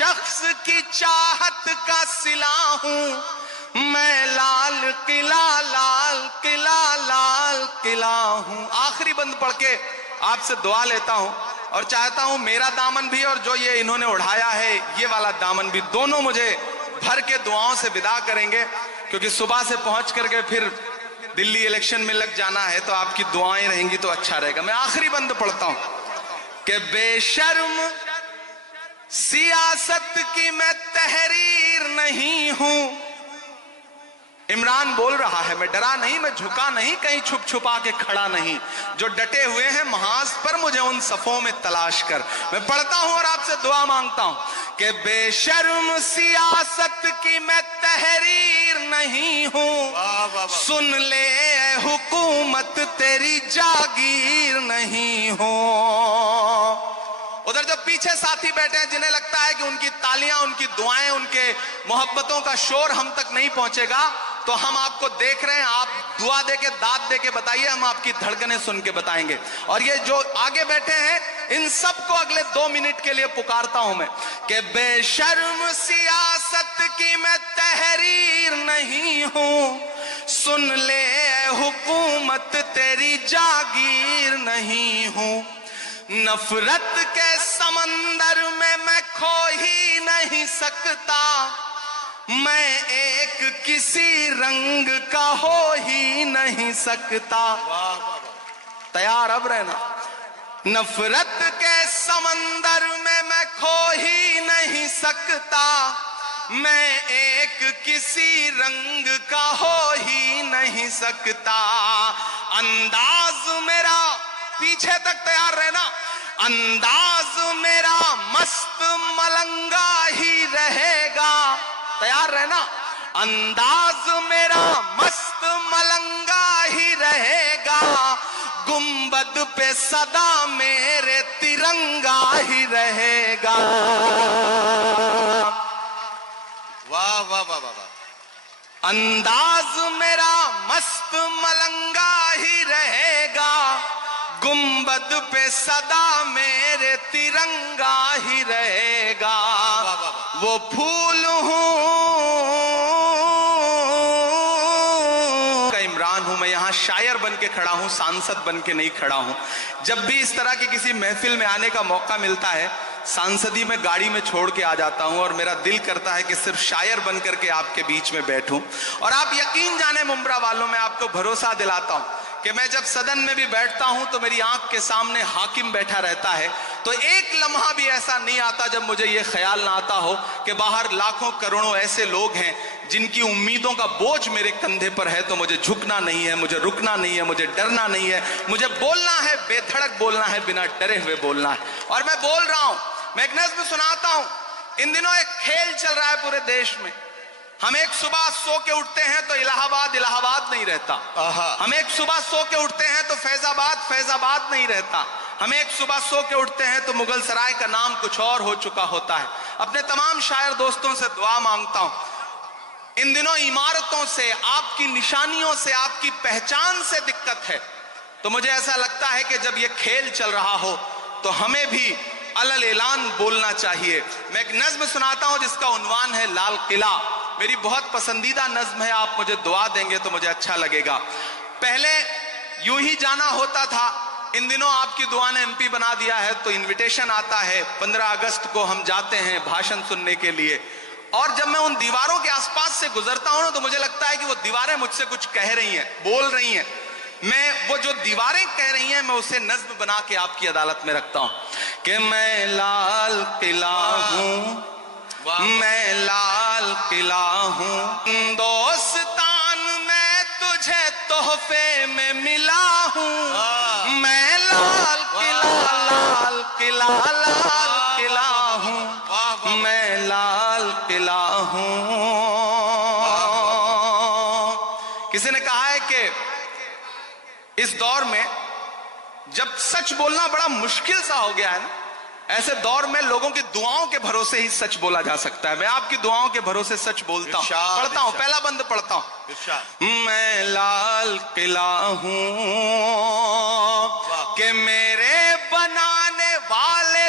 شخص کی چاہت کا صلہ ہوں، میں لال قلعہ لال قلعہ لال قلعہ ہوں. آخری بند پڑھ کے آپ سے دعا لیتا ہوں اور چاہتا ہوں میرا دامن بھی اور جو یہ انہوں نے اڑھایا ہے یہ والا دامن بھی، دونوں مجھے بھر کے دعاؤں سے ودا کریں گے، کیونکہ صبح سے پہنچ کر کے پھر دلی الیکشن میں لگ جانا ہے، تو آپ کی دعائیں رہیں گی تو اچھا رہے گا. میں آخری بند پڑھتا ہوں کہ بے شرم سیاست کی میں تحریر نہیں ہوں. عمران بول رہا ہے، میں ڈرا نہیں، میں جھکا نہیں، کہیں چھپ چھپا کے کھڑا نہیں، جو ڈٹے ہوئے ہیں محاذ پر مجھے ان صفوں میں تلاش کر. میں پڑھتا ہوں اور آپ سے دعا مانگتا ہوں کہ بے شرم سیاست کی میں تحریر نہیں ہوں، سن لے اے حکومت تیری جاگیر نہیں ہوں. ادھر جو پیچھے ساتھی بیٹھے ہیں جنہیں لگتا ہے کہ ان کی تالیاں، ان کی دعائیں، ان کے محبتوں کا شور ہم تک نہیں پہنچے گا، تو ہم آپ کو دیکھ رہے ہیں، آپ دعا دے کے داد دے کے بتائیے، ہم آپ کی دھڑکنیں سن کے بتائیں گے. اور یہ جو آگے بیٹھے ہیں ان سب کو اگلے 2 منٹ کے لیے پکارتا ہوں میں کہ بے شرم سیاست کی میں تحریر نہیں ہوں، سن لے اے حکومت تیری جاگیر نہیں ہوں. نفرت کے سمندر میں کھو ہی نہیں سکتا، میں ایک کسی رنگ کا ہو ہی نہیں سکتا. تیار اب رہنا. نفرت کے سمندر میں کھو ہی نہیں سکتا، میں ایک کسی رنگ کا ہو ہی نہیں سکتا. انداز میرا، پیچھے تک تیار رہنا، انداز میرا مست ملنگا ہی رہے گا. تیار رہنا. انداز میرا مست ملنگا ہی رہے گا، گنبد پہ صدا میرے ترنگا ہی رہے گا. واہ واہ واہ واہ. انداز میرا مست ملنگا ہی رہے گا، گنبد پہ صدا میرے ترنگا ہی رہے گا. وہ پھول ہوں کا عمران ہوں، میں یہاں شاعر بن کے کھڑا ہوں، سانسد بن کے نہیں کھڑا ہوں. جب بھی اس طرح کی کسی محفل میں آنے کا موقع ملتا ہے، سانسدی میں گاڑی میں چھوڑ کے آ جاتا ہوں اور میرا دل کرتا ہے کہ صرف شاعر بن کر کے آپ کے بیچ میں بیٹھوں. اور آپ یقین جانے ممبرا والوں، میں آپ کو بھروسہ دلاتا ہوں کہ میں جب صدن میں بھی بیٹھتا ہوں تو میری آنکھ کے سامنے حاکم بیٹھا رہتا ہے، تو ایک لمحہ بھی ایسا نہیں آتا جب مجھے یہ خیال نہ آتا ہو کہ باہر لاکھوں کروڑوں ایسے لوگ ہیں جن کی امیدوں کا بوجھ میرے کندھے پر ہے، تو مجھے جھکنا نہیں ہے، مجھے رکنا نہیں ہے، مجھے ڈرنا نہیں ہے، مجھے بولنا ہے، بے دھڑک بولنا ہے، بنا ڈرے ہوئے بولنا ہے. اور میں بول رہا ہوں، میں ایک نظم سناتا ہوں. ان دنوں ایک کھیل چل رہا ہے پورے دیش میں. ہم ایک صبح سو کے اٹھتے ہیں تو الہ آباد نہیں رہتا. ہم ایک صبح سو کے اٹھتے ہیں تو فیض آباد نہیں رہتا. ہم ایک صبح سو کے اٹھتے ہیں تو مغل سرائے کا نام کچھ اور ہو چکا ہوتا ہے. اپنے تمام شاعر دوستوں سے دعا مانگتا ہوں، ان دنوں عمارتوں سے، آپ کی نشانیوں سے، آپ کی پہچان سے دقت ہے، تو مجھے ایسا لگتا ہے کہ جب یہ کھیل چل رہا ہو تو ہمیں بھی علل اعلان بولنا چاہیے. میں ایک نظم سناتا ہوں جس کا عنوان ہے لال قلعہ. میری بہت پسندیدہ نظم ہے، آپ مجھے دعا دیں گے تو مجھے اچھا لگے گا. پہلے یوں ہی جانا ہوتا تھا، ان دنوں آپ کی دعا نے MP بنا دیا ہے تو انویٹیشن آتا ہے. 15 اگست کو ہم جاتے ہیں بھاشن سننے کے لیے، اور جب میں ان دیواروں کے آس پاس سے گزرتا ہوں تو مجھے لگتا ہے کہ وہ دیواریں مجھ سے کچھ کہہ رہی ہیں، بول رہی ہیں. میں وہ جو دیواریں کہہ رہی ہیں میں اسے نظم بنا کے آپ کی عدالت میں رکھتا ہوں کہ میں لال قلعہ ہوں، میں لال قلعہ ہوں، دوستان میں تجھے تحفے میں ملا ہوں. میں لال قلعہ لال قلعہ لال قلعہ ہوں، میں لال قلعہ ہوں. کسی نے کہا ہے کہ اس دور میں جب سچ بولنا بڑا مشکل سا ہو گیا ہے نا، ایسے دور میں لوگوں کی دعاؤں کے بھروسے ہی سچ بولا جا سکتا ہے. میں آپ کی دعاؤں کے بھروسے سچ بولتا ہوں. پڑھتا ہوں، پہلا بند پڑھتا ہوں. میں لال قلعہ ہوں کہ میرے بنانے والے